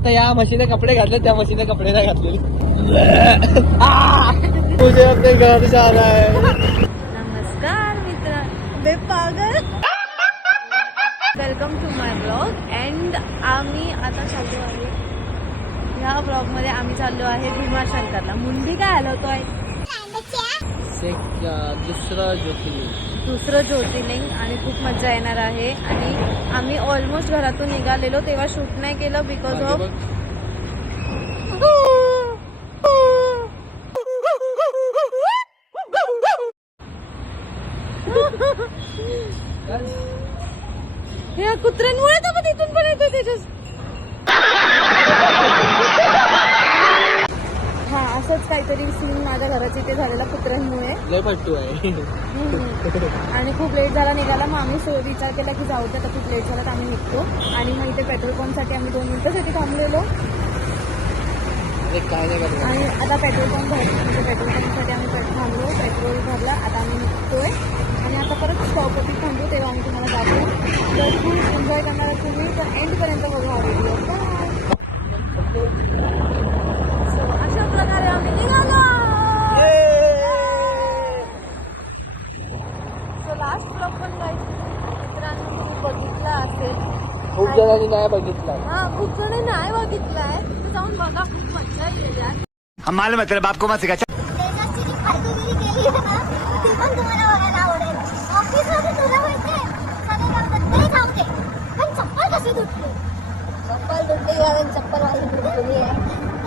आहे फक्त या मशीने कपडे घातले त्या मशीने कपडे नाही घातलेले. आ! मुझे अपने घर जाना है नमस्कार मित्र. बे पागल. Welcome to my blog and आम्ही आता चाललो आहे. ह्या ब्लॉगमध्ये आम्ही चाललो आहे भीमाशंकरला मुंडी काय हलवतोय दुसरं ज्योतिर्लिंग. दुसरं ज्योतिर्लिंग आणि खूप मजा येणार आहे. आणि आम्ही ऑलमोस्ट घरातून निघालेलो तेव्हा शूट नाही केलं बिकॉज ऑफ या कुत्र्यांमुळे तर मग तिथून पण येतो तेजस हा असंच काहीतरी सीन माझ्या घराच्या इथे झालेला कुत्र्यांमुळे. लय पट्टू आहे. आणि खूप लेट झाला निघाला. मग आम्ही सो- विचार केला की जाऊ आता खूप लेट झाला तर आम्ही निघतो. आणि मग इथे पेट्रोल पंपसाठी आम्ही दोन मिनिटासाठी थांबलेलो. आणि आता पेट्रोल पंप भरला. म्हणजे पेट्रोल पंपसाठी आम्ही थांबलो. पेट्रोल भरला. आता आम्ही निघतोय. आणि आता परत स्टॉपवरती थांबू तेव्हा आम्ही तुम्हाला दाखवू. तर खूप एन्जॉय करणार तुम्ही. तर एंडपर्यंत बघा व्हिडिओ प्रकारे आम्ही निघालो. सो लास्ट ब्लॉग पण काही मित्रांनी बघितला असेल. खूप जणांनी नाही बघितलं. हा खूप जण नाही बघितलाय. तिथे जाऊन बघा खूप मजा येईल यार. हम मालूम है तेरे बाप को मत सिखा। आहे चप्पल कशी तुटली? चप्पल तुटली कारण चप्पल तुटली आहे.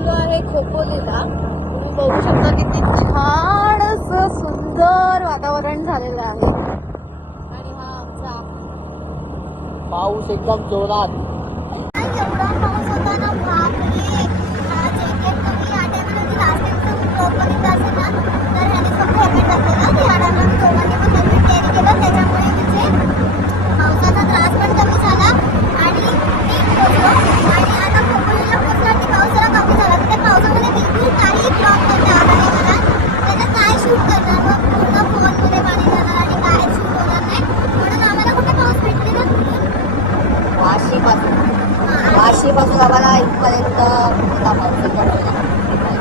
पोहोचलो आहे खोपोलीला तुम्ही बघू शकता किती छान असं सुंदर वातावरण झालेलं आहे. आणि हा आमचा पाऊस एकदम जोरात.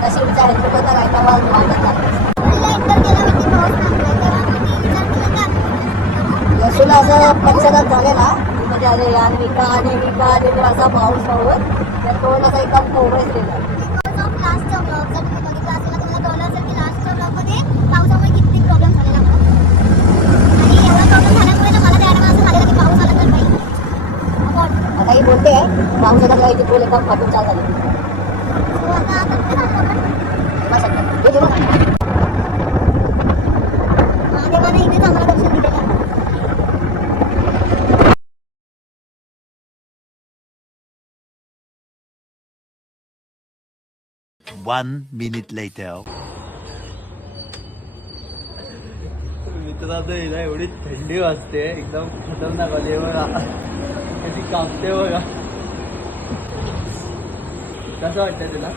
मग विचार यशूला असं झालेला म्हणजे अरे यार विका आणि विका आणि असा पाऊस पाहून तर तोंड असा एकदम कोवळेच गेला लास्टच्या पावसामुळे किती प्रॉब्लेम झालेला म्हणून. आणि एवढा प्रॉब्लेम झाला ना मला त्यावेळेला असं झालेलं की पाऊस आला तर बाई आपण आता ही बोलते पावसाचा काही बोल एकदम फाटून चाल झाली so आता आता कुठे चाललो आपण तेव्हा शक्य हे जेव्हा महादेवाने इथेच आम्हाला दर्शन दिलेलं आहे. One minute later. मित्रांनो हिला एवढी थंडी वाजते एकदम खतरनाक आली कापते बघा कसं वाटतंय तुला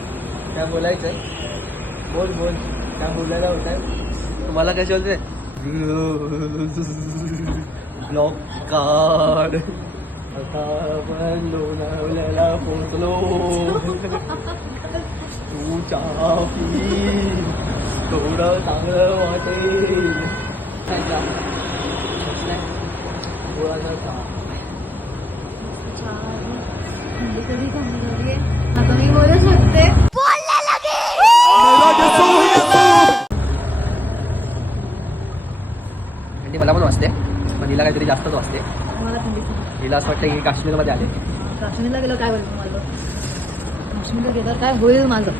काय बोलायचंय बोल बोल काय बोलायला होत आहे तुम्हाला कसे बोलते ब्लॉक कार्ड आता आपण लोणावल्याला पोचलो तू चहा पी थोडं चांगलं वाटेल गोळाचा चहा कधी थांबली आहे आता मी बोलू शकते थंडी मला पण वाजते पण हिला काहीतरी जास्तच वाजते मला थंडी हिला असं वाटतं की काश्मीरमध्ये आले. काश्मीरला गेलो काय होईल माझं काश्मीरला गेल्यावर काय होईल माझं?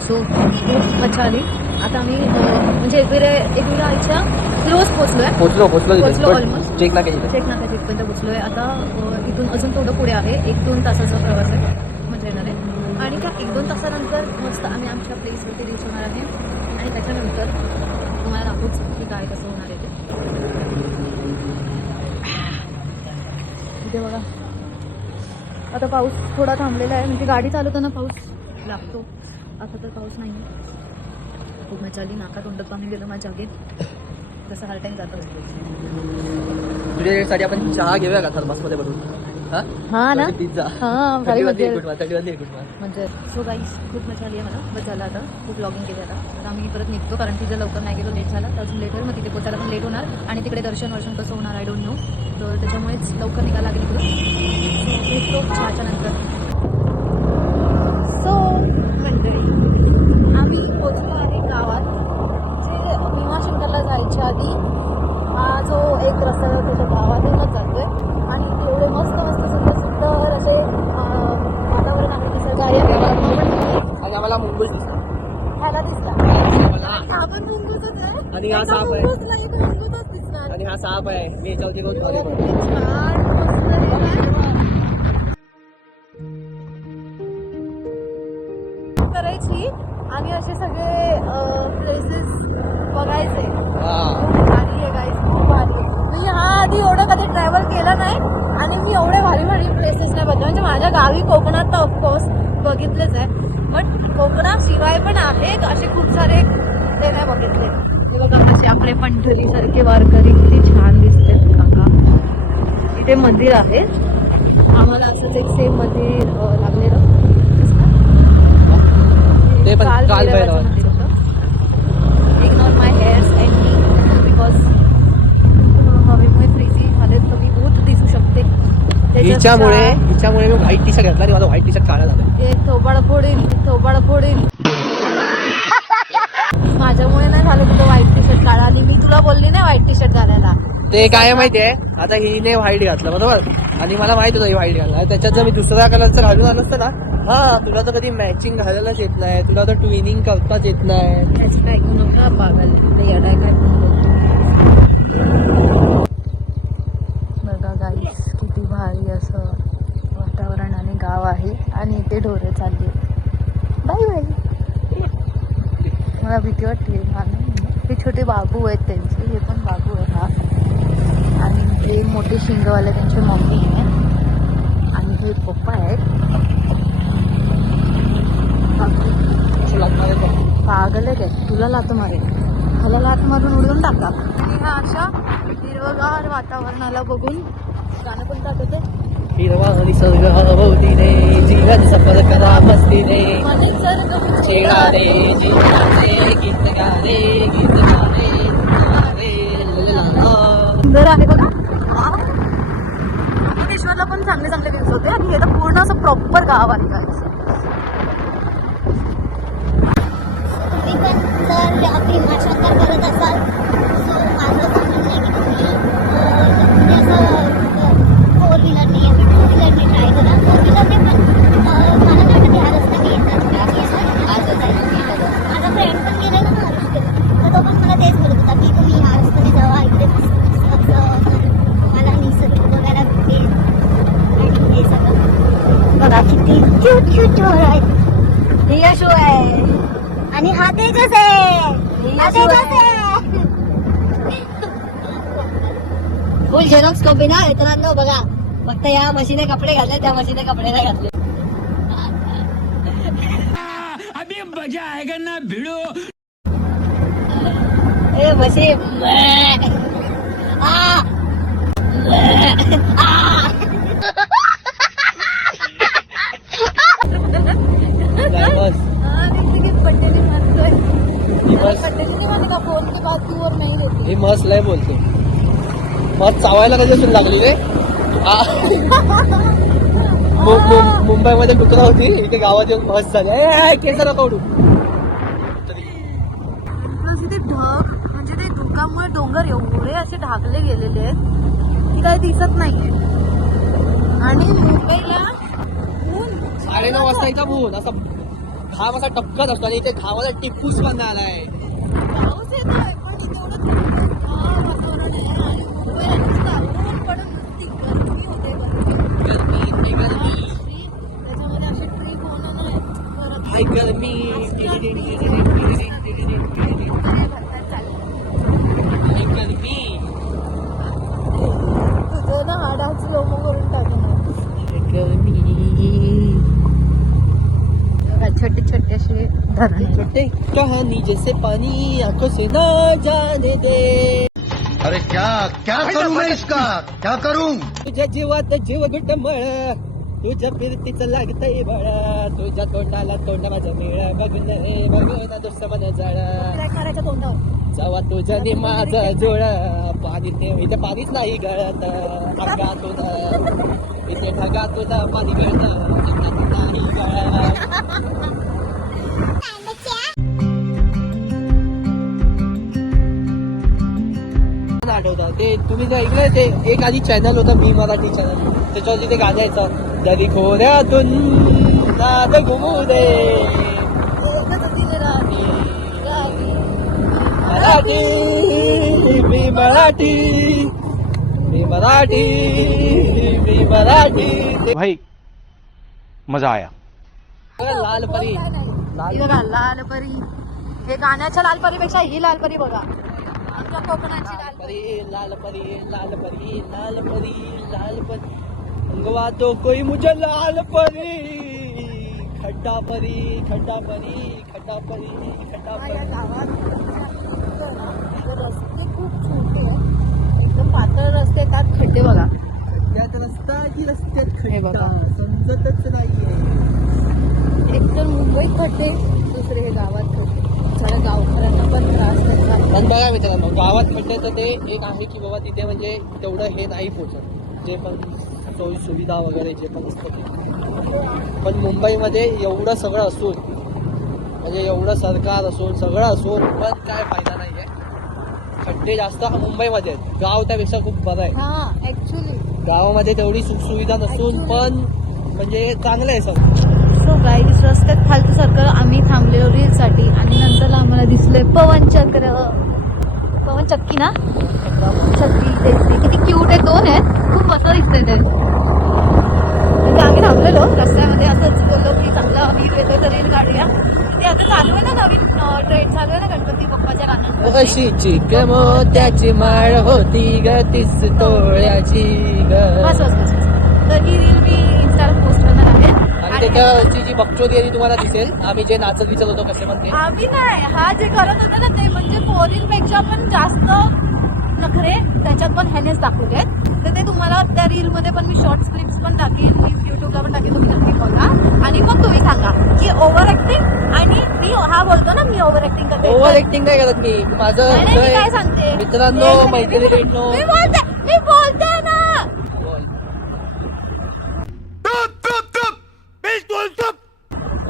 सो खूप मच्छा आली. आता आम्ही म्हणजे एकविरा एकविराच्या रोज पोचलोय पोचलो पोचलो पोचलो almost. चेक ना चेक तिथपर्यंत पोचलोय आता इथून अजून थोडं पुढे आहे. एक दोन तासाचा प्रवास आहे म्हणजे येणार आहे. आणि त्या एक दोन तासानंतर मस्त आम्ही आमच्या प्लेसवरती रीच होणार आहे. आणि त्याच्यानंतर तुम्हाला दाखवूच की काय कसं होणार आहे ते. बघा. आता पाऊस थोडा थांबलेला आहे. म्हणजे गाडी चालवताना पाऊस लागतो. आता तर पाऊस नाही खूप मजा आली. नाका तोंडात पाणी गेलं माझ्या जागेत. जसं हर टाइम जात असतो. तुझ्यासाठी आपण चहा घेऊया का थर्मासमध्ये भरून? हा? हा ना? हा मार. म्हणजे सो गाईस खूप मजा आली आहे मला बस झालं आता. खूप ब्लॉगिंग केलं आता. आता आम्ही परत निघतो कारण तिथं लवकर नाही गेलो लेट झाला. तर अजून लेट होईल. मग तिथे पोचायला पण लेट होणार. आणि तिकडे दर्शन वर्शन कसं होणार आय डोंट नो तर त्याच्यामुळेच लवकर निघायला लागेल So, भेटतो चहाच्या नंतर सो मंडळी आम्ही पोचलो आहे गावात जे भीमाशंकरला जायच्या आधी हा जो एक रस्ता जातो तो गावातूनच जातोय आणि एवढे मस्त मस्त सुंदर सुंदर असे अं, वातावरण आहे दिसत गाड्या वेळा पण आणि आम्हाला मुंबई दिसतं. ह्याला दिसतात हा पण मुंगूचच आहे आणि हा साप आहे. आणि हा साप आहे. मी याच्यावरती रोज ना. करायची. आणि असे सगळे प्लेसेस बघायचे. खूप भारी आहे खूप भारी. म्हणजे हा आधी एवढं कधी ट्रॅव्हल केलं नाही. आणि मी एवढे भारी भारी प्लेसेस नाही बघितले. म्हणजे माझ्या गावी कोकणात तर ऑफकोर्स बघितलेच आहे. बट कोकणाशिवाय पण आहे असे खूप सारे ते नाही बघितले. हे बघा कसे आपले पंढरी सारखे वारकरी किती छान दिसतात काका. इथे मंदिर आहे. आम्हाला असंच एक सेम मंदिर लागलेलं. ते पण काल my hairs and me because हवेमुळे फ्रीजी झाले तर मी बहुत दिसू शकते. हिच्यामुळे हिच्यामुळे मी व्हाईट टी शर्ट घातला माझा व्हाईट टी शर्ट काळा झाला. एक थोबाड फोडील थोबाड फोडील माझ्यामुळे नाही झालं तुझं व्हाईट टी शर्ट काढा. आणि मी तुला बोलली नाही व्हाईट टी शर्ट घालायला. ते काय माहितीये. आता हिने व्हाईट घातलं बरोबर? आणि मला माहीत होतं ही व्हाईट आणि त्याच्यात जर मी दुसऱ्या कलरचं घालून आलं असतं ना हा तुला तर कधी मॅचिंग घालायलाच येत नाही. तुला तर ट्विनिंग करताच येत नाही. बघा गाईस किती भारी असं वातावरण आणि गाव आहे. आणि इथे ढोरे चालली बाय बाय मला भीती वाटते हे छोटे बाबू आहेत त्यांचे हे पण बाबू आहे हा. आणि हे मोठे शिंगवाले त्यांचे मम्मी आहे. आणि हे पप्पा आहेत. पागल आहे काय तुला लात मारेल. मला लात मारून उडवून टाका. आणि ह्या अशा हिरवगार वातावरणाला बघून गाणं पण जात होते हिरवा निसर्ग भोवतीने जीवन सफर करा मस्तीने छेडा रे जीवनाचे गीत गा रे गीत गा सुंदर आहे बघा महाबळेश्वरला पण चांगले चांगले व्ह्यूज होते आणि हे तर पूर्ण असं प्रॉपर गाव आहे guys. तुम्ही पण जर या भीमाशंकर करत असाल सो माझं असं म्हणणं आहे की तुम्ही अं, म्हणजे असं फोर व्हीलरने या टू व्हीलरने ट्राय करा फोर व्हीलरने पण अं, मला नाही वाटत ह्या रस्त्याने येतात माझा फ्रेंड पण गेलेला ना रस्त्याने तर तो पण मला तेच बोलत होता की तुम्ही ह्या रस्त्याने जावा इकडे मस्त असं तर तुम्हाला निसर्ग बघायला भेटेल आणि हे सगळं बघा किती क्यूट क्यूट डोर आहेत ही यशू आहे आणि हा तेजस आहे हा यशू तेजस आहे. आहे फुल झेरॉक्स कॉपी ना मित्रांनो बघा फक्त या मशीने कपडे घातले त्या मशीने कपडे नाही घातले. अभी मजा आएगा ना भिड़ो। ए मशी ही का फोन के नहीं देती ही मस्त लय बोलते. मस्त चावायला कधी असून लागली रे? मुंबईमध्ये कुत्रा होती इथे गावात येऊन मस्त झाली. ए, ए, केस नका प्लस इथे ढग म्हणजे ते धुकामुळे डोंगर एवढे असे ढाकले गेलेले आहेत की काही दिसत नाहीये. आणि मुंबईला साडेनऊ वाजता इथं भून असं घाम असा टपकत असतो आणि इथे घामाला टिपूस पण आलाय. छोटे कहानी जैसे पानी आंखों से ना जाने दे। अरे क्या क्या करूं मैं इसका? क्या करूं? तुझ्या जीवात जीव घुटमळ तुझ्या फिरतीचं लागतंय बळ तुझ्या तोंडाला तोंड माझं मिळ बघून रे बघून दुसमन जळ। करायचं तोंडावर? जेव्हा तुझ्या नि माझं जुळ पाणी ते इथे पाणीच नाही गळत ढगातून इथे ढगातून पाणी गळत नाही गळत. आठवतं ते तुम्ही जर ऐकलं ते एक आधी चॅनल होता मी मराठी चॅनल त्याच्यावरती ते गाणं यायचं. जरी खोऱ्यातून नाद घुमू दे. मराठी मी मराठी मी मराठी मी मराठी. ते भाई मजा आया. लाल परी बघा लाल परी हे गाण्याच्या लाल परीपेक्षा ही लाल परी बघा. आमच्या कोकणाची लाल परी. परी लाल परी लाल परी लाल परी लाल परी अंगवा तो कोई मुझे लाल परी खड्डा परी खड्डा परी खड्डा परी खड्डा या परी गावात रस्ते खूप छोटे आहेत एकदम पातळ रस्ते त्यात खड्डे बघा. त्यात रस्ता की रस्त्यात बघा. खड्डा. समजतच नाहीये. एक तर मुंबईत खड्डे दुसरे हे गावात गावकऱ्यांना पण त्रास त्याचा. पण बघा मित्रांनो गावात खड्डे तर ते एक आहे की बाबा तिथे म्हणजे तेवढं हे नाही पोचत. जे पण सोयी सुविधा वगैरे जे पण असतं पण मुंबईमध्ये एवढं सगळं असून म्हणजे एवढं सरकार असून सगळं असून पण काय फायदा नाही आहे खड्डे जास्त मुंबईमध्ये आहेत. गाव त्यापेक्षा खूप बरं आहे. हा ऍक्च्युली गावामध्ये तेवढी सुखसुविधा नसून पण म्हणजे चांगलं आहे सगळं. गाईज रस्त्यात फालतू सारखं आम्ही थांबलेलो रीलसाठी. आणि नंतर आम्हाला दिसले पवन चक्र. पवन चक्की ना? चक्की किती क्यूट आहे दोन आहेत. खूप मस्त दिसते ते. म्हणजे आम्ही थांबलेलो. रस्त्यामध्ये असंच बोललो की चांगला व्ह्यू येतोय तर रील काढूया. ते आता चालू आहे ना नवीन ट्रेंड चालू आहे ना गणपती बाप्पाच्या गाण्यांमध्ये अशी चिक मोत्याची माळ होती ग तीस तोळ्याची ग. बस बस बस तर ही रील मी इन्स्टाला पोस्ट त्याच्यावरची जी बकचोदी आहे ती तुम्हाला दिसेल. आम्ही जे नाचत विचत होतो कसे पण ते. आम्ही नाही. हा जे करत होता ना ते म्हणजे पोरींपेक्षा पण जास्त नखरे त्याच्यात पण ह्यानेच दाखवले तर ते तुम्हाला त्या रील मध्ये पण मी शॉर्ट क्लिप्स पण टाकेन मी युट्यूबला पण टाकेन तुम्ही नक्की बघा. आणि मग तुम्ही सांगा की ओव्हर ऍक्टिंग आणि मी हा बोलतो ना मी ओव्हर ऍक्टिंग करते. ओव्हर ऍक्टिंग काय करत मी. माझं नाही, नाही, मी काय- सांगते? मित्रांनो मैत्रिणींनो. मी बोलते मी बोलते ना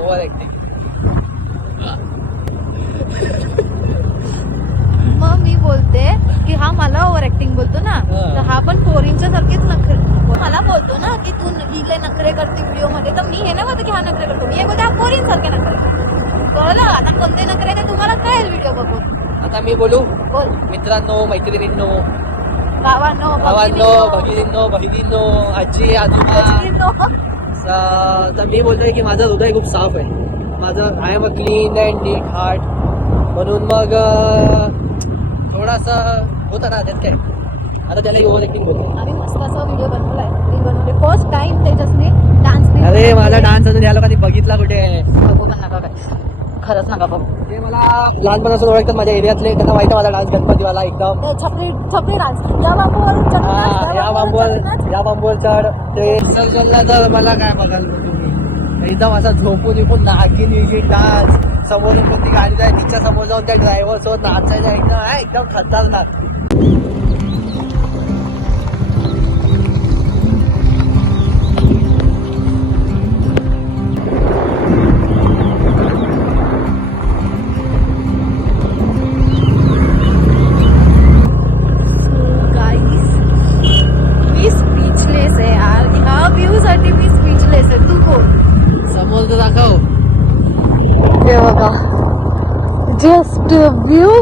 ओव्हर ऍक्टिंग मग मी बोलते की हा मला ओव्हर ऍक्टिंग बोलतो ना हा. तर हा पण पोरींच्या सारखेच नखरे मला बोलतो ना की तू हिले नखरे करते व्हिडिओमध्ये तर मी हे नाही बोलते की हा नखरे करतो मी बोलते हा पोरींसारखे नखरे करतो. कळलं? आता कोणते नखरे ते तुम्हाला कळेल व्हिडिओ बघून. आता मी बोलू? बोल. मित्रांनो मैत्रिणींनो. भावांनो भावांनो भगिनींनो. बहिणींनो आजी आजोबा. स- तर मी बोलतोय की माझं हृदय खूप साफ आहे. माझं I am a clean and neat heart. म्हणून मग अं, थोडासा होता ना त्यात काय? आता त्याला ओव्हर ऍक्टिंग बोलतो आम्ही मस्त असा व्हिडिओ बनवलाय. रील बनवले. फर्स्ट टाइम तेजसने अरे माझा डान्स अजून या लोकांनी बघितला कुठे? बघू पण नका काय. खरंच नका बघू. ते मला लहानपणापासून ओळखतात माझ्या एरियातले त्यांना माहिती आहे माझा डान्स गणपतीवाला एकदम. छपरी छपरी डान्स. या बाबूवर चढ हा, या. या चढ. ते विसर्जनला तर मला काय बघाल तुम्ही? एकदम असा झोपून विपून नागिन विगीन डान्स. समोरून कोणती गाडी जाय तिच्या समोर जाऊन त्या ड्रायव्हर सोबत नाचायला एकदम हा, एकदम खतरनाक.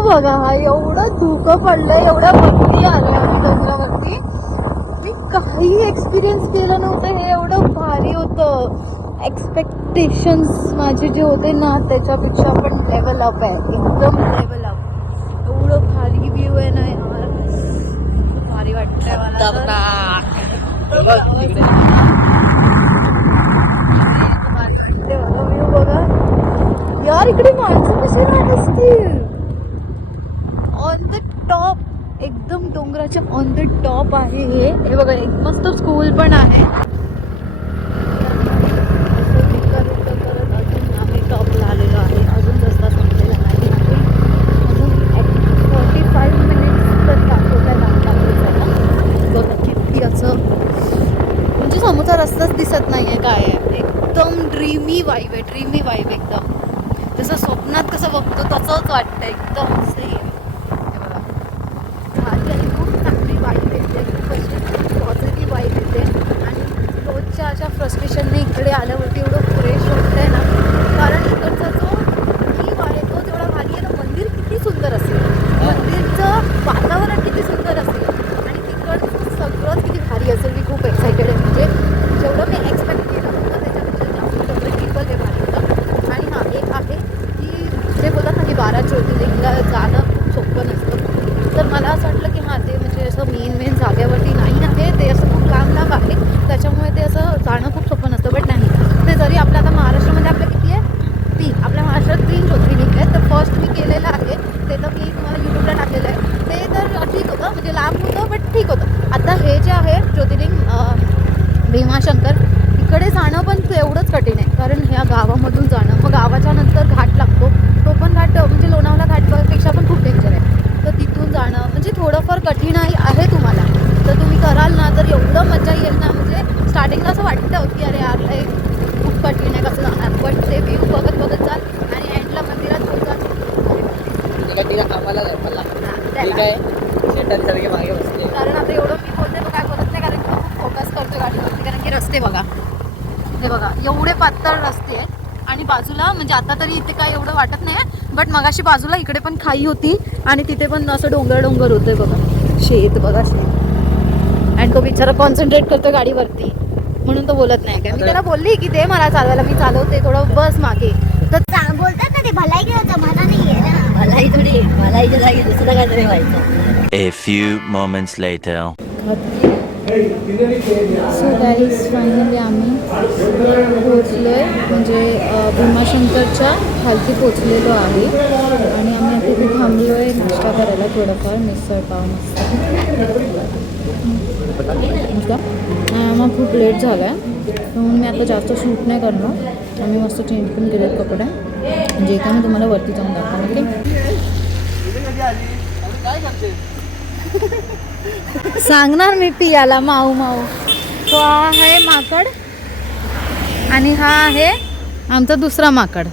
बघा हा एवढं धुकं पडलंय एवढ्या भक्ती आल्या आम्ही डोंगरावरती मी काही एक्सपिरियन्स केलं नव्हतं हे एवढं भारी होतं. एक्सपेक्टेशन्स माझे जे होते ना त्याच्यापेक्षा पण लेवल अप आहे एकदम लेवल अप एवढं भारी व्ह्यू आहे ना यार. भारी वाटतंय मला व्ह्यू बघा. यार इकडे माणसं कशी राहत असतील द टॉप एकदम डोंगराच्या ऑन द टॉप आहे हे. हे बघा एक मस्त स्कूल पण आहे असं करत करत अजून आम्ही टॉपला आलेलो आहे अजून रस्ता संपलेला नाही अजून फोर्टी फाईव्ह मिनिट्स तर दाखवता लागतात बघा किती असं म्हणजे समोरचा रस्ताच दिसत नाही आहे काय आहे एकदम ड्रीमी वाईब आहे ड्रीमी वाईब एकदम जसं स्वप्नात कसं बघतो तसंच वाटतं एकदम सेम भारी आणि खूप चांगली वाईब येते खूप अशी पॉझिटिव्ह वाईब येते आणि रोजच्या अशा फ्रस्ट्रेशनने इकडे आल्यावरती एवढं फ्रेश वाटतंय ना कारण इकडचा जो व्ह्यू आहे तो जेवढा भारी आहे ना मंदिर किती सुंदर असेल मंदिरचं वातावरण किती सुंदर असेल आणि तिकडचं सगळंच किती भारी असेल मी खूप एक्सायटेड आहे म्हणजे जेवढं मी एक्सपेक्ट केलं होतं त्याच्यापेक्षा जास्त तेवढं ट्रिपल हे भारी होतं आणि हां एक आहे की जे बोलतात ना की बारा ज्योतिर्लिंगला जाणं खूप सोपं नसतं तर मला असं वाटलं की हां ते म्हणजे असं मेन मेन जागेवरती नाही आहे ते असं खूप लांब लांब आहे त्याच्यामुळे ते असं जाणं खूप सोपं नसतं बट नाही ते जरी आपलं आता महाराष्ट्रामध्ये आपलं किती आहे तीन आपल्या महाराष्ट्रात तीन ज्योतिर्लिंग आहेत तर फर्स्ट मी केलेलं आहे ते तर मी तुम्हाला यूट्यूबला टाकलेलं आहे ते तर ठीक होतं म्हणजे लांब होतं बट ठीक होतं आता हे जे आहे ज्योतिर्लिंग अं, भीमाशंकर तिकडे जाणं पण तेवढंच कठीण आहे कारण ह्या गावामधून जाणं मग गावाच्या नंतर घाट लागतो तो पण घाट म्हणजे लोणावळा घाटपेक्षा पण खूप डेंजर आहे तर तिथून जाणं म्हणजे थोडंफार कठीण आहे आहे तुम्हाला तर तुम्ही कराल ना तर एवढं मजा येईल ना म्हणजे स्टार्टिंगला असं वाटतं की अरे यार हे खूप कठीण आहे कसं जाणार पण ते व्ह्यू बघत बघत जाल आणि एंडला मंदिरात पोहोचाल तिला तिला आम्हाला मला त्याला. ठीक आहे. मागे बसले. कारण आता एवढं मी बोलते काय बोलत नाही कारण की खूप फोकस करतो गाडीवरती कारण की रस्ते बघा. बघा एवढे पातळ रस्ते आहेत. आणि बाजूला म्हणजे आता तरी इथे काय एवढं वाटत नाही बट मगाशी बाजूला इकडे पण खाई होती आणि तिथे पण असं डोंगर डोंगर होतंय बघा. शेत बघा शेत. आणि तो बिचारा कॉन्सन्ट्रेट करतो गाडीवरती. म्हणून तो बोलत नाही. काय मी त्याला बोलली की ते मला चालवायला मी चालवते थोडं बस मागे. तर बोलतात ना ते भलाई घ्यायचं मला नाही आहे ना मलाही थोडी मलाही जागी दुसरं काहीतरी व्हायचं A few moments later. So guys finally आम्ही पोचलो आहे म्हणजे अ, भीमाशंकरच्या खालती पोचलेलो आहे आणि आम्ही आता इथे थांबलो आहे नाश्ता करायला थोडंफार मिसळ पाव मस्त मस्त आणि आम्हाला खूप लेट झाला आहे म्हणून मी आता जास्त शूट नाही करणार आम्ही मस्त चेंज पण केलेत कपडे जे काय मी तुम्हाला वरती जाऊन दाखवणार ओके सांगणार मी पियाला माऊ माऊ. तो आहे माकड आणि हा आहे आमचा दुसरा माकड.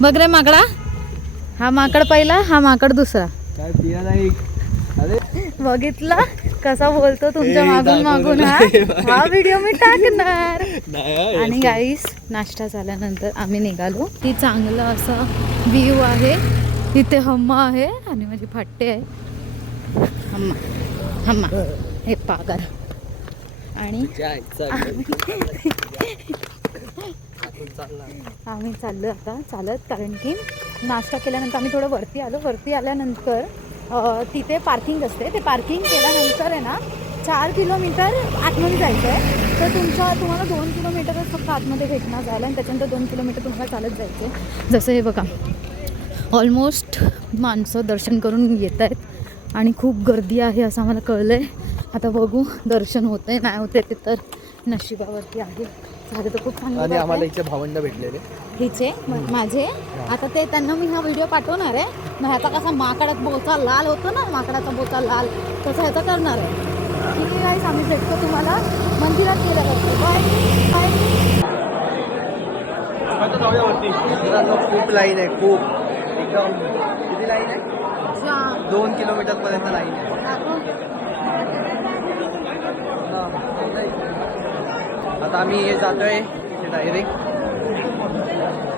बघ रे माकडा हा माकड पहिला हा माकड दुसरा. काय पिया नाही बघितला? कसा बोलतो तुमच्या मागून मागून हा? हा व्हिडिओ मी टाकणार. आणि गाईस नाश्ता झाल्यानंतर आम्ही निघालो. ती चांगला असा व्ह्यू आहे. तिथे हम्मा आहे आणि माझी फाटे आहे. हम्मा हम्मा. हे पागर आणि आम्ही चाललो आता चालत कारण की नाश्ता केल्यानंतर आम्ही थोडं वरती आलो. वरती आल्यानंतर तिथे पार्किंग असते. ते पार्किंग केल्यानंतर आहे ना चार किलोमीटर आतमध्ये जायचं आहे तर तुमच्या तुम्हाला दोन किलोमीटरच फक्त आतमध्ये भेटणार जायला आणि त्याच्यानंतर दोन किलोमीटर तुम्हाला चालत जायचं आहे जसं हे बघा ऑलमोस्ट माणसं दर्शन करून येत आहेत आणि खूप गर्दी आहे असं आम्हाला कळलं आहे आता बघू दर्शन होतं आहे नाही होते ते तर नशिबावरती आहे. झालं तर खूप चांगलं आणि आम्हाला. इथे भावंड भेटलेले. हिचे माझे. आता ते त्यांना मी हा व्हिडिओ पाठवणार आहे. मग ह्याचा कसा माकडात बोचा लाल होतो ना माकडाचा बोचा लाल तसा ह्याचा करणार आहे. ठीक आहे guys, आम्ही भेटतो तुम्हाला. मंदिरात गेल्यावरती बाय बाय मित्रांनो, खूप लाईन आहे खूप. किती लाईन आहे दोन किलोमीटर पर्यंत लाईन आहे. आता आम्ही हे जातोय डायरेक्ट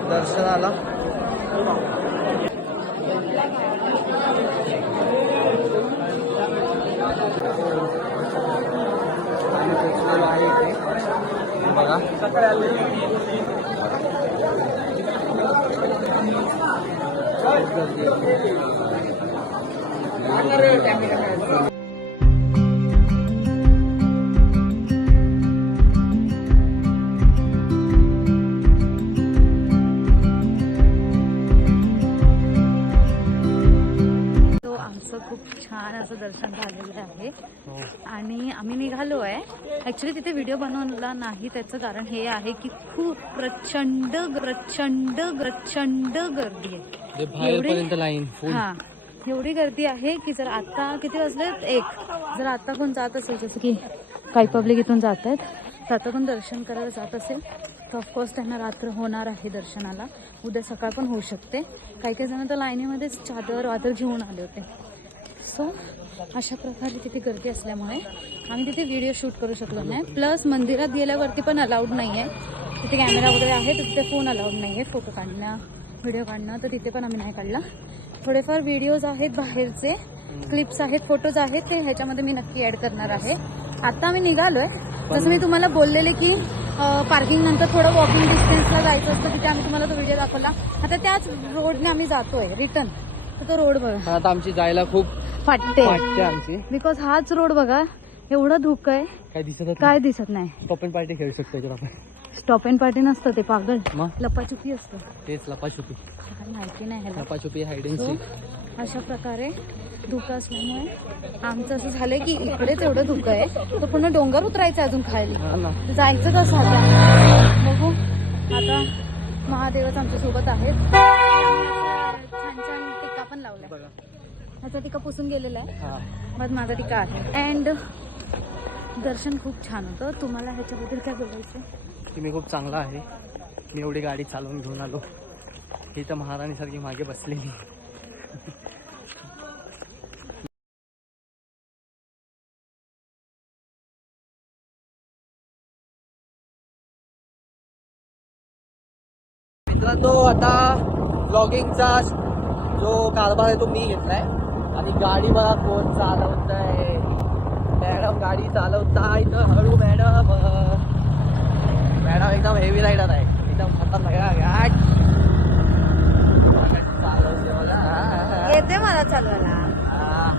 दर्शनाला. आहे इथे बघा. खूप गर्दी आहे. आहे. ॲक्च्युली तिथे व्हिडिओ बनवला नाही त्याचं कारण हे आहे की खूप प्रचंड प्रचंड प्रचंड गर्दी आहे. फुल हा. एवढी गर्दी आहे की जर आता किती वाजले एक. जर आता कोण जात असेल जसं की काही पब्लिक इथून जात आहेत तर आता कोण दर्शन करायला जात असेल तर ऑफकोर्स त्यांना रात्र होणार आहे दर्शनाला. उद्या सकाळ पण होऊ शकते. काही काही जण तर लाईनीमध्येच चादर वादर घेऊन आले होते. सो अशा प्रकारे तिथे गर्दी असल्यामुळे आम्ही तिथे व्हिडिओ शूट करू शकलो नाही. प्लस मंदिरात गेल्यावरती पण अलाउड नाही आहे तिथे कॅमेरा वगैरे आहे तर तिथे फोन अलाउड नाही आहे फोटो काढणं व्हिडिओ काढणं तर तिथे पण आम्ही नाही काढला. थोडेफार व्हिडिओज आहेत बाहेरचे. क्लिप्स आहेत फोटोज आहेत. ते ह्याच्यामध्ये मी नक्की ॲड करणार आहे. आता आम्ही निघालोय. जसं मी तुम्हाला बोललेले की पार्किंग नंतर थोडं वॉकिंग डिस्टन्सला जायचं असतं तिथे आम्ही तुम्हाला तो व्हिडिओ दाखवला. आता त्याच रोडने आम्ही जातोय रिटर्न तर तो रोड बघा. आता आमची जायला खूप फाटते. आमची. बिकॉज हाच रोड बघा एवढा धुकं आहे. काय दिसत काय दिसत नाही. टॉप पार्टी खेळू शकतो आपण. स्टॉप अँड पार्टी नसतं ते पागल. मग? लपाछुपी असतं. तेच लपाछुपी. काय माहिती नाही ह्याला. लपाछुपी So, सीक अशा प्रकारे धुकं असल्यामुळे आमचं असं झालंय की इकडेच एवढं धुकं आहे. तर पूर्ण डोंगर उतरायचं अजून खाली. हा ना. जायचं कसं आता? बघू. आता महादेवच आमच्यासोबत आहेत छान छान टिका पण लावलाय. बघा. ह्याचा टिका पुसून गेलेला आहे. हा. मग माझा टिका आहे. अँड दर्शन खूप छान होतं. तुम्हाला ह्याच्याबद्दल काय बोलायचं की मी खूप चांगला आहे. मी एवढी गाडी चालवून घेऊन आलो. ही तर महाराणीसारखी मागे बसलेली. मित्रांनो आता ब्लॉगिंगचा जो कारभार आहे तो मी घेतलाय. आणि गाडी बघा कोण चालवत आहे मॅडम गाडी चालवता इथं हळू मॅडम. मॅडम एकदम हेवी रायडर आहे. एकदम खतरनाक गाठ चालवते बघा. येते मला चालवायला. हा.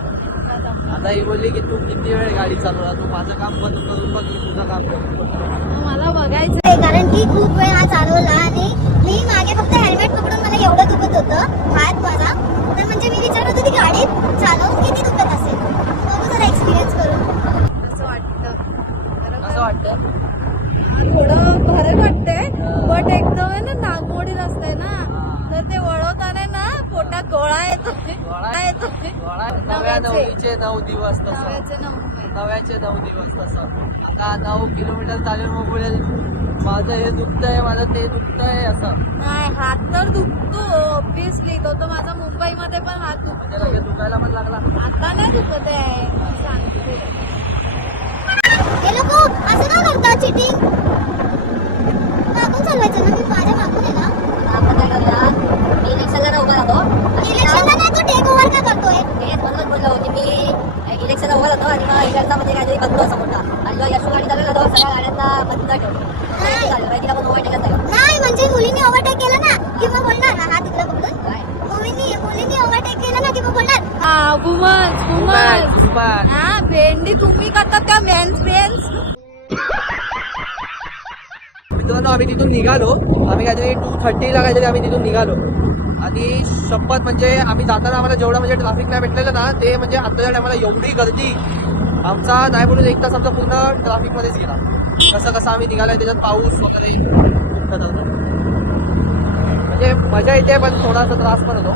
आता ही बोलली की तू किती वेळ गाडी चालवला तू माझं काम बंद करून बघ मी तुझं काम करतो मला बघायचं आहे, कारण की खूप वेळ हा चालवला आणि मी मागे फक्त हेल्मेट पकडून मला एवढं दुखत होतं. हात माझा तर म्हणजे मी विचारत होती गाडी चालवून किती दुखत असेल? बघू जरा एक्सपिरियन्स करून. असं वाटतं. असं वाटतं. थोडं बरं वाटतंय बट एकदम आहे ना नागमोडी असतंय ना. तर ते वळवताना ना पोटात गोळा येतो. गोळा येतो. नव्या नऊ दिवस तसं. नव्याचे नऊ. नव्याचे नऊ दिवस तसं आता नऊ किलोमीटर चालून बोलेल माझं हे दुखतंय माझं ते दुखतंय असं. नाही हात तर दुखतो. ऑब्विसली तो तर माझा मुंबईमध्ये पण हात म्हणजे दुखतो लगेच दुखायला पण लागला. आता नाही दुखत आहे. सांगते. हे लोक असं का चिटिंग? मागून चालवायचं ना मी माझ्या मागून आहे ना? आपण काय करूया मी इलेक्शनला उभा राहतो. आणि इलेक्शनला नाही तू टेक ओव्हर का करतोय? की मी इलेक्शनला उभा राहतो आणि मग इकडचा म्हणजे काहीतरी करतो असं मोठा आणि जेव्हा यशू गाडी चालू ना सगळ्या गाड्यांना बंद ठेवतो नाही. चालू तिला पण ओव्हरटेकच झालं नाही म्हणजे मुलींनी ओव्हरटेक केलं ना किंवा बोलणार ना हा तिकडे पकडून काय मुलींनी मुलींनी ओव्हरटेक केलं ना किंवा बोलणार. हा वुमन्स वुमन्स हा भेंडी तुम्ही करतात का? मेन्स मेन्स मित्रांनो आम्ही तिथून निघालो. आम्ही काहीतरी टू थर्टीला काहीतरी आम्ही तिथून निघालो. आणि शपथ म्हणजे आम्ही जाताना आम्हाला जेवढं म्हणजे ट्रॅफिक नाही भेटलेलं ना ते म्हणजे आत्ताच्या टायमाला एवढी गर्दी. आमचा नाही म्हणून एक तास आमचा पूर्ण ट्रॅफिकमध्येच गेला. कसं कसं आम्ही निघालोय त्याच्यात पाऊस वगैरे. म्हणजे मजा येते पण थोडासा त्रास पण होतो.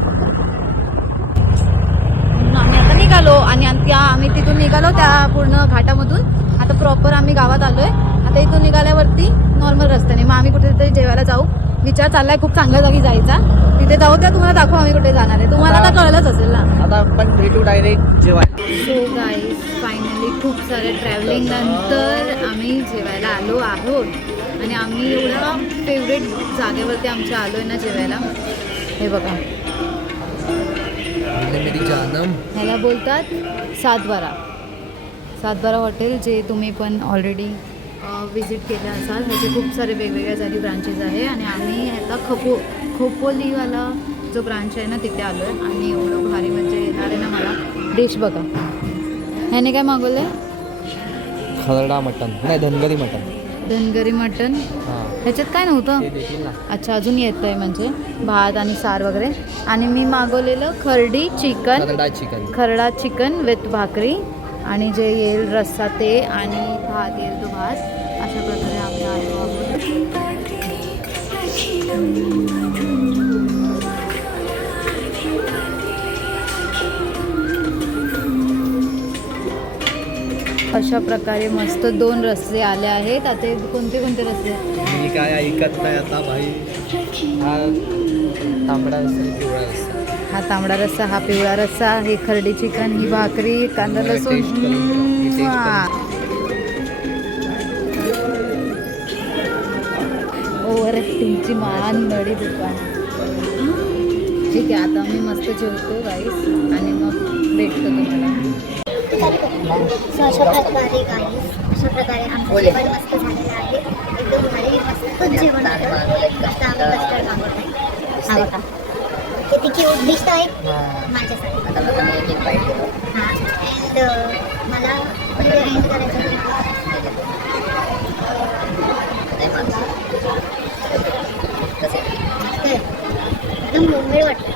आम्ही आता निघालो आणि त्या आम्ही तिथून निघालो त्या पूर्ण घाटामधून. आता प्रॉपर आम्ही गावात आलोय. आता इथून निघाल्यावरती नॉर्मल रस्त्याने. मग आम्ही कुठेतरी जेवायला जाऊ. विचार चाललाय खूप चांगल्या जागी जायचा. तिथे जाऊ त्या तुम्हाला दाखवू आम्ही कुठे जाणार आहे. तुम्हाला आता कळलंच असेल ना. आता आपण भेटू डायरेक्ट जेवायला सो गाईज फायनली खूप सारे ट्रॅव्हलिंग नंतर आम्ही जेवायला आलो आहोत. आणि आम्ही एवढ्या फेवरेट जागेवरती आमच्या आलो आहे ना जेवायला. हे बघा. ह्याला बोलतात सातबारा. सातबारा हॉटेल जे तुम्ही पण ऑलरेडी विजिट केलं असाल. ह्याचे खूप सारे वेगवेगळ्या जागी ब्रांचेस आहे. आणि आम्ही आता खपो खोपोलीवाला जो ब्रांच आहे ना तिथे आलो आहे आणि एवढं भारी म्हणजे येणार आहे ना मला. डिश बघा. ह्याने काय मागवलं आहे खरडा मटन नाही धनगरी मटन धनगरी मटन ह्याच्यात काय नव्हतं? अच्छा अजून येत आहे म्हणजे. भात आणि सार वगैरे. आणि मी मागवलेलं खरडी चिकन. चिकन. खरडा चिकन विथ भाकरी. आणि जे येईल रस्सा ते आणि भात येईल. भात अशा प्रकारे आम्ही आलो आहोत अशा प्रकारे मस्त दोन रस्से आले आहेत. आता कोणते कोणते रस्से मी काय ऐकत नाही आता भाई. हा तांबडा रस्सा पिवळा रस्सा हा तांबडा रस्सा हा पिवळा रस्सा हे खरडी चिकन ही भाकरी कांदा लसूण. ओव्हर ॲक्टिंगची मान नडी दुकान. ठीक आहे आता मी मस्त जेवतो राईस आणि मग भेटतो तुम्हाला. सो अशा प्रकारे गाईस अशा प्रकारे आमचं जेवण मस्त झालेलं आहे. एकदम भारी मस्त जेवण आम्ही कस्टर्ड आहे किती क्यूट आहे. माझ्यासाठी. हां. अँड मला व्हिडिओ एंड करायचं होतं. मस्त आहे. एकदम होममेड वाटतं.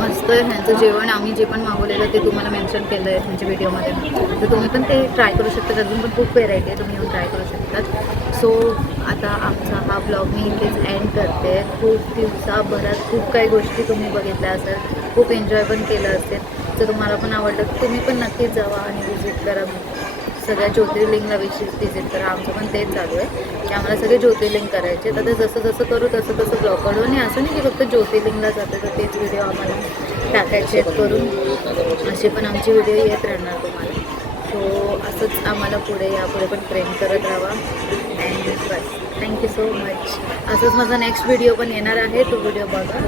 मस्त आहे ह्यांचं जेवण. आम्ही जे पण मागवलेलं ते तुम्हाला मेन्शन केलं आहे तुमच्या व्हिडिओमध्ये तर तुम्ही पण ते ट्राय करू शकता अजून पण खूप व्हेरायटी आहे. तुम्ही येऊन ट्राय करू शकतात. सो आता आमचा हा ब्लॉग मी इथेच एंड करते. खूप दिवसाभरात खूप काही गोष्टी तुम्ही बघितल्या असेल. खूप एन्जॉय पण केलं असेल. जर तुम्हाला पण आवडलं तर तुम्ही पण नक्कीच जावा आणि विजिट करा. सगळ्या ज्योतिर्लिंगला विशेष विजिट करा. आमचं पण तेच चालू आहे. की आम्हाला सगळे ज्योतिर्लिंग करायचे तर ते जसं जसं करू तसं तसं ब्लॉग करू. आणि असं नाही की फक्त ज्योतिर्लिंगला जाते तर तेच व्हिडिओ आम्हाला टाकायचे आहेत करून. असे पण आमचे व्हिडिओ येत राहणार तुम्हाला. सो असंच आम्हाला पुढे यापुढे पण प्रेम करत राहा अँड बस. थँक्यू सो मच असंच माझा नेक्स्ट व्हिडिओ पण येणार आहे. तो व्हिडिओ बघा.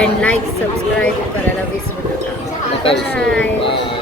अँड लाईक सबस्क्राईब करायला विसरू नका. बाय